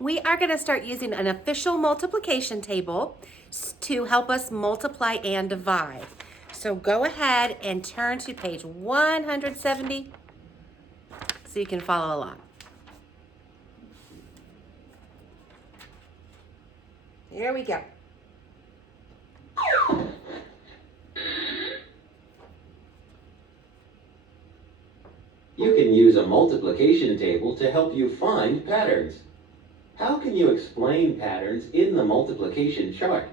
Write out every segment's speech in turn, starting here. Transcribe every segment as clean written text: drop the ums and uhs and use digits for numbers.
We are going to start using an official multiplication table to help us multiply and divide. So go ahead and turn to page 170 so you can follow along. Here we go. You can use a multiplication table to help you find patterns. How can you explain patterns in the multiplication chart?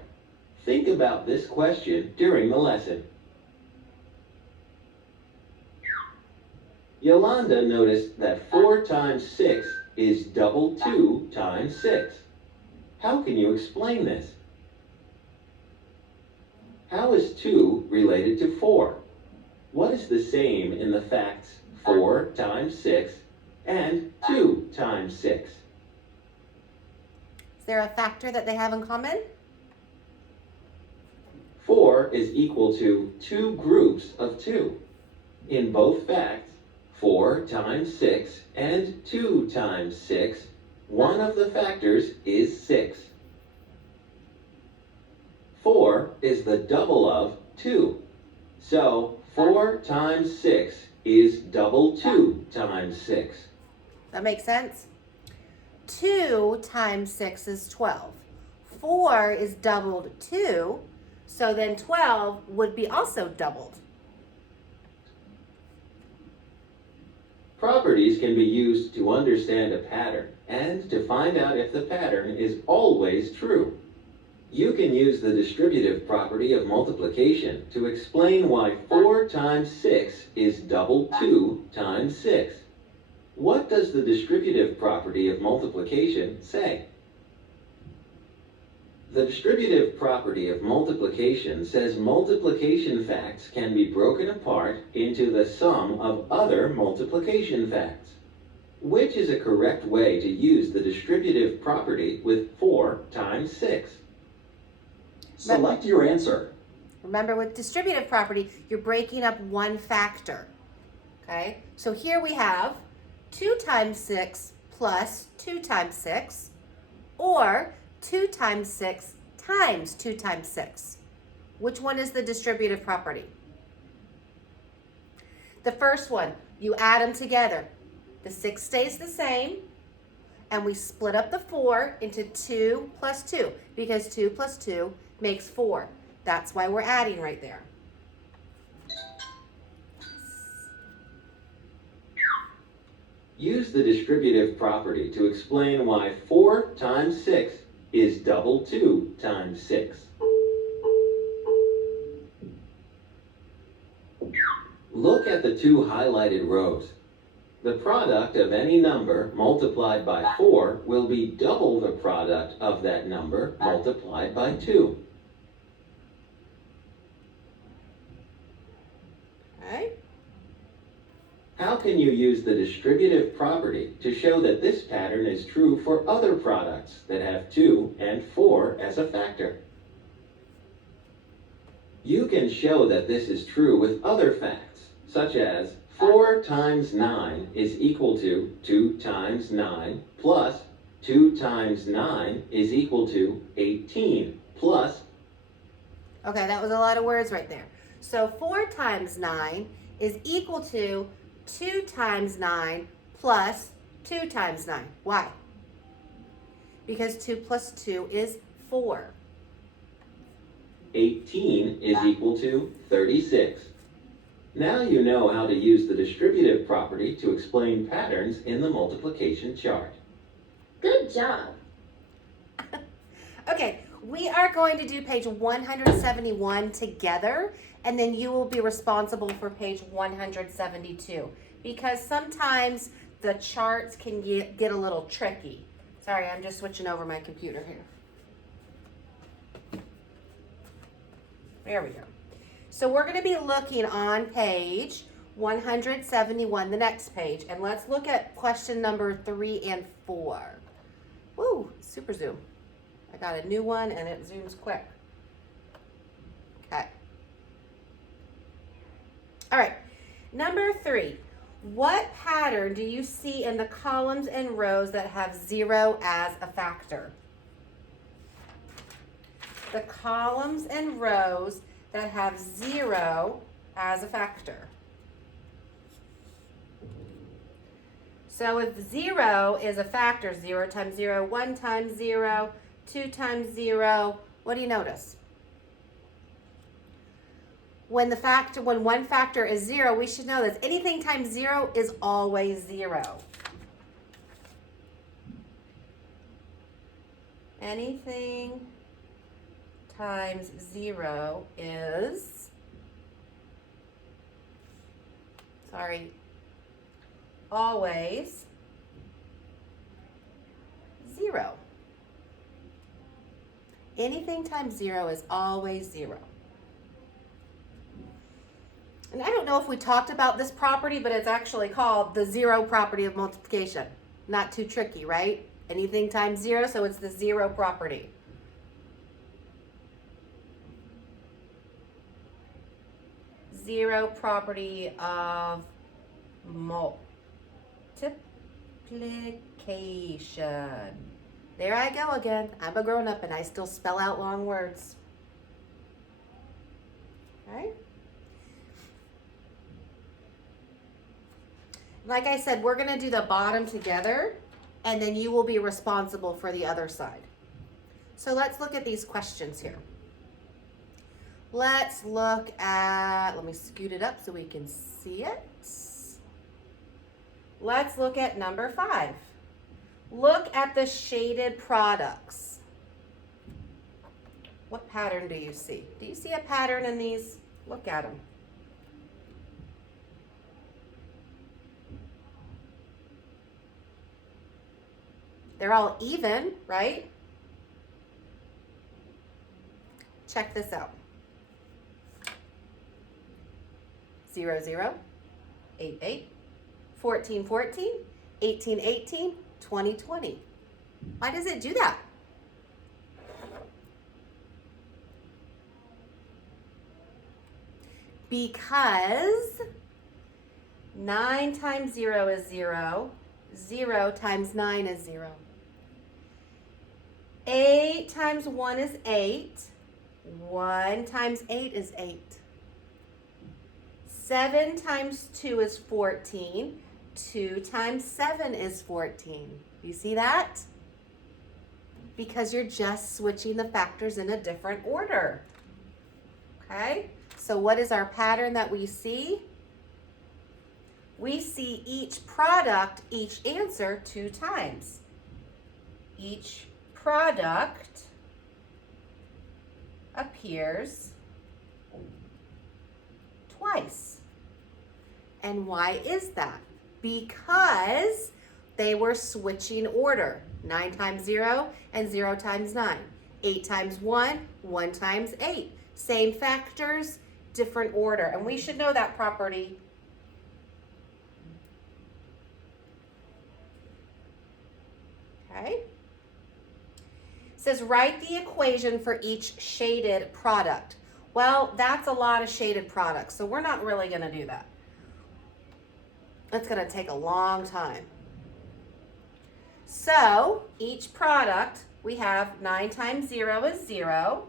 Think about this question during the lesson. Yolanda noticed that 4 times 6 is double 2 times 6. How can you explain this? How is 2 related to 4? What is the same in the facts 4 times 6 and 2 times 6? Is there a factor that they have in common? 4 is equal to 2 groups of 2. In both facts, 4 times 6 and 2 times 6, one of the factors is 6. 4 is the double of 2. So 4 times 6 is double 2 times 6. That makes sense? 2 times 6 is 12. 4 is doubled 2, so then 12 would be also doubled. Properties can be used to understand a pattern and to find out if the pattern is always true. You can use the distributive property of multiplication to explain why 4 times 6 is double 2 times 6. What does the distributive property of multiplication say? The distributive property of multiplication says multiplication facts can be broken apart into the sum of other multiplication facts. Which is a correct way to use the distributive property with 4 times 6? Select your answer. Remember, with distributive property, you're breaking up one factor. Okay, so here we have 2 times 6 plus 2 times 6, or 2 times 6 times 2 times 6. Which one is the distributive property? The first one, you add them together. The 6 stays the same, and we split up the 4 into 2 plus 2, because 2 plus 2 makes 4. That's why we're adding right there. Use the distributive property to explain why 4 times 6 is double 2 times 6. Look at the 2 highlighted rows. The product of any number multiplied by 4 will be double the product of that number multiplied by 2. Okay. How can you use the distributive property to show that this pattern is true for other products that have 2 and 4 as a factor? You can show that this is true with other facts, such as 4 times 9 is equal to 2 times 9 plus 2 times 9 is equal to 18 plus. Okay, that was a lot of words right there. So 4 times 9 is equal to 2 times 9 plus 2 times 9. Why? Because 2 plus 2 is 4. 18 is equal to 36. Now you know how to use the distributive property to explain patterns in the multiplication chart. Good job. Okay, we are going to do page 171 together, and then you will be responsible for page 172, because sometimes the charts can get a little tricky. Sorry, I'm just switching over my computer here. There we go. So we're going to be looking on page 171, the next page, and let's look at question number 3 and 4. Woo, super zoom. I got a new one and it zooms quick. Okay. All right, number 3. What pattern do you see in the columns and rows that have 0 as a factor? The columns and rows that have 0 as a factor. So if 0 is a factor, 0 times 0, 1 times 0, 2 times 0, what do you notice? When one factor is 0, we should know this. Anything times 0 is always 0. Anything times 0 is, always 0. Anything times 0 is always 0. And I don't know if we talked about this property, but it's actually called the 0 property of multiplication. Not too tricky, right? Anything times 0, so it's the 0 property. Zero property of multiplication. There I go again. I'm a grown-up and I still spell out long words. Okay? Like I said, we're going to do the bottom together, and then you will be responsible for the other side. So let's look at these questions here. Let's look at, let me scoot it up so we can see it. Let's look at number 5. Look at the shaded products. What pattern do you see? Do you see a pattern in these? Look at them. They're all even, right? Check this out. 0, 0, 8, 8, 14, 14, 18, 18, 20, 20. Why does it do that? Because 9 times 0 is 0. 0 times 9 is 0. 8 times 1 is 8. 1 times 8 is 8. 7 times 2 is 14. 2 times 7 is 14. You see that? Because you're just switching the factors in a different order. Okay? So what is our pattern that we see? We see each product, each answer 2 times. Each product appears twice. And why is that? Because they were switching order. 9 times 0 and 0 times 9. 8 times 1, 1 times 8. Same factors, different order. And we should know that property. Okay? It says write the equation for each shaded product. Well, that's a lot of shaded products, so we're not really going to do that. That's going to take a long time. So, each product, we have 9 times 0 is 0.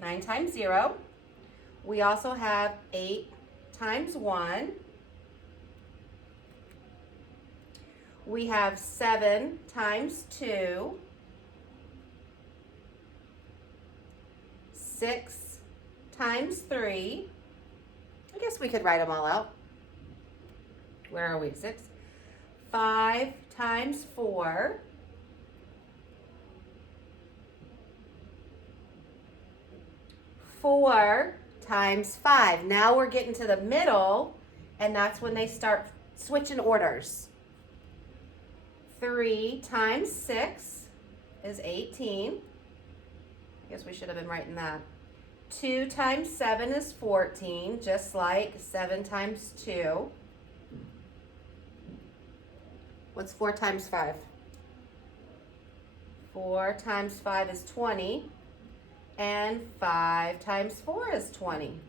9 times 0. We also have 8 times 1. We have 7 times 2. 6 times 3. I guess we could write them all out. Where are we? 6. 5 times 4. 4 times 5. Now we're getting to the middle, and that's when they start switching orders. 3 times 6 is 18. I guess we should have been writing that. 2 times 7 is 14, just like 7 times 2. What's 4 times 5? 4 times 5 is 20. And 5 times 4 is 20.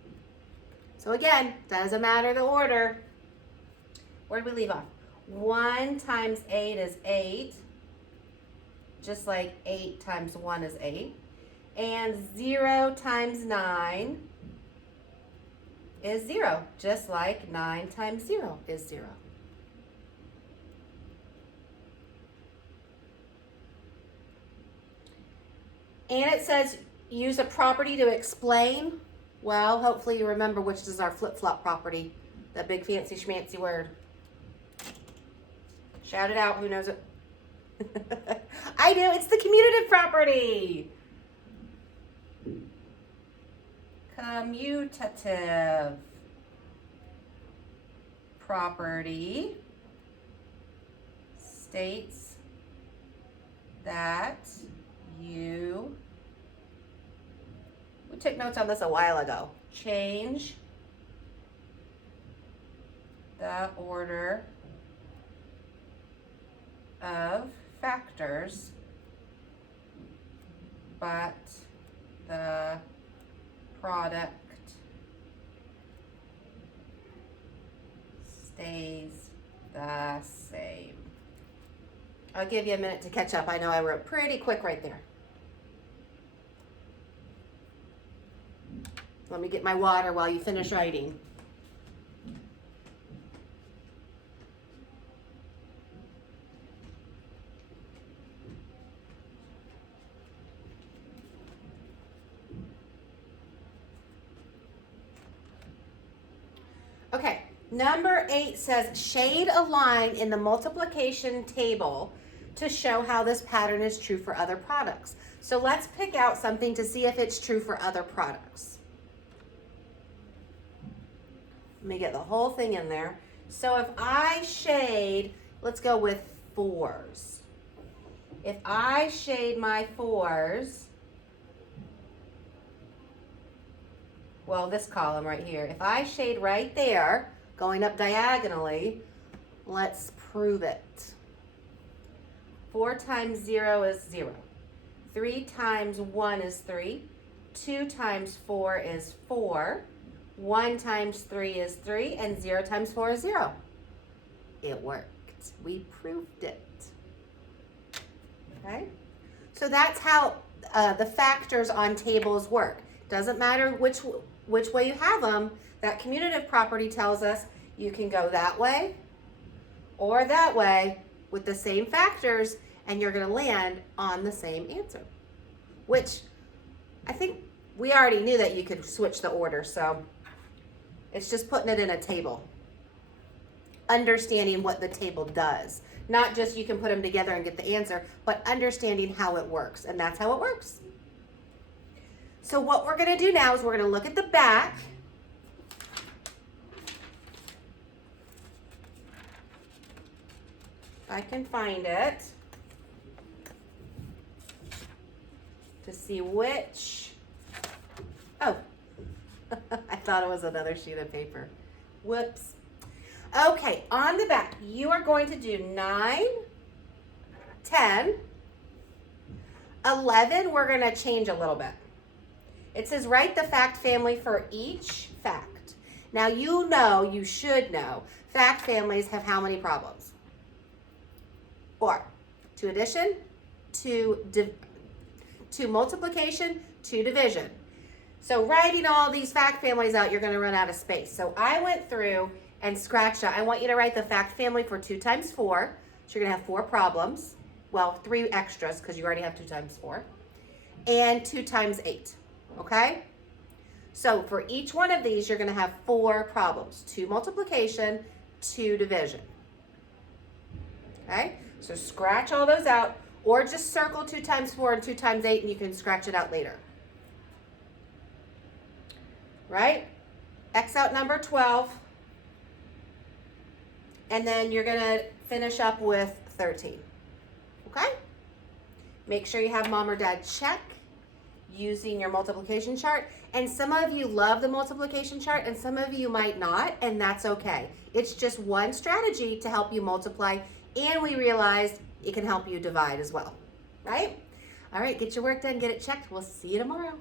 So again, doesn't matter the order. Where did we leave off? 1 times 8 is 8. Just like 8 times 1 is 8. And 0 times 9 is 0. Just like 9 times 0 is 0. And it says use a property to explain. Well, hopefully you remember which is our flip-flop property. That big fancy schmancy word. Shout it out, who knows it? I do, it's the commutative property. Commutative property states that we took notes on this a while ago. Change the order of factors, but the product stays the same. I'll give you a minute to catch up. I know I wrote pretty quick right there. Let me get my water while you finish writing. Okay, number 8 says shade a line in the multiplication table to show how this pattern is true for other products. So let's pick out something to see if it's true for other products. Let me get the whole thing in there. So if I shade, let's go with 4s. If I shade my 4s, well, this column right here, if I shade right there, going up diagonally, let's prove it. 4 times 0 is 0. 3 times 1 is 3. 2 times 4 is 4. 1 times 3 is 3. And 0 times 4 is 0. It worked. We proved it. Okay? So that's how the factors on tables work. Doesn't matter which way you have them. That commutative property tells us you can go that way or that way with the same factors, and you're going to land on the same answer, which I think we already knew that you could switch the order, so it's just putting it in a table, understanding what the table does. Not just you can put them together and get the answer, but understanding how it works, and that's how it works. So what we're going to do now is we're going to look at the back. If I can find it. To see which, oh, I thought it was another sheet of paper. Whoops. Okay, on the back, you are going to do 9, 10, 11, we're going to change a little bit. It says write the fact family for each fact. Now you should know, fact families have how many problems? 4. 2 addition, 2 multiplication, 2 division. So writing all these fact families out, you're going to run out of space. So I went through and scratched out. I want you to write the fact family for 2 times 4. So you're going to have 4 problems. Well, 3 extras because you already have 2 times 4. And 2 times 8. Okay? So for each one of these, you're going to have 4 problems. 2 multiplication, 2 division. Okay? So scratch all those out. Or just circle 2 times 4 and 2 times 8 and you can scratch it out later. Right? X out number 12. And then you're going to finish up with 13. Okay? Make sure you have mom or dad check using your multiplication chart. And some of you love the multiplication chart and some of you might not, and that's okay. It's just one strategy to help you multiply, and we realized it can help you divide as well, right? All right, get your work done, get it checked. We'll see you tomorrow.